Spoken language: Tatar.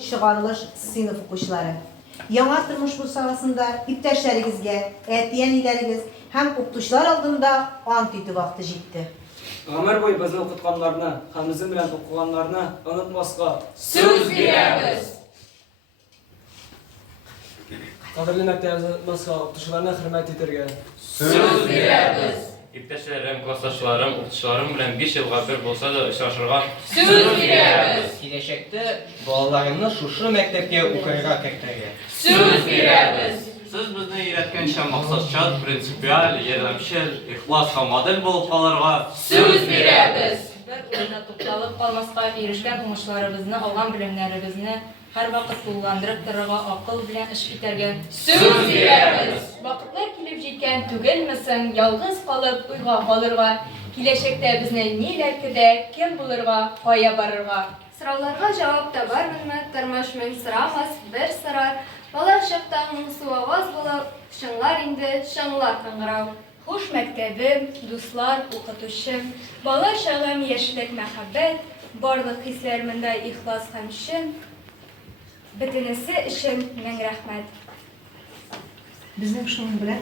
Çıkarılış sınıf okuşları. Yaңа tırmış bu sahasında iptaşlarınızga, әтияниleriniz hem okutuşlar aldığında ant iti vakti җитте. Ömür boyu bizni okutkanlarını, hem bizim bilen okuganlarını unutmaska Söz veremiz. Qadrli məktəbimizni unutmaska, okutuşlarına hürmet etirge. Söz veremiz. İpteşlerim, klasaşlarım, okutuşlarım bilen 5 yılga bir bolsa da işlaşırga Söz veremiz. Келәчәктә балаларымны шушы мәктәпкә укырга кертергә. Söz veremiz. Siz bizni öğretkençe maksatçıl, prinsipiyal, yardımcıl, ihlas ve model bulup kalırga. Söz veremiz. Bir o'rinda to'xtalib qolmasqa, erishgan o'ngishlarimizni, olgan bilimlarimizni har vaqt qo'llantirib turarga, aql bilan ish bitarga. Söz veremiz. Vaqtlar kelib jetgan tugalmasin, yolg'iz qolib uyga qolirga, kelajakda bizni nelar kutadi, kim bo'lirga, qoya borirga. So'rovlarga javob tabarmanmi? Turmush ming so'ramas, bir so'rar. Bola chaqda musu ovoz bo'lib, shinglar indi, shinglar qing'irav. Xush maktabim, do'stlar, o'qituvchim, bola chag'im, yoshlik, muhabbat, barliq hislarimda ixlos ham shin. Bitinisi ishim, ming rahmat. Bizim şunun bilen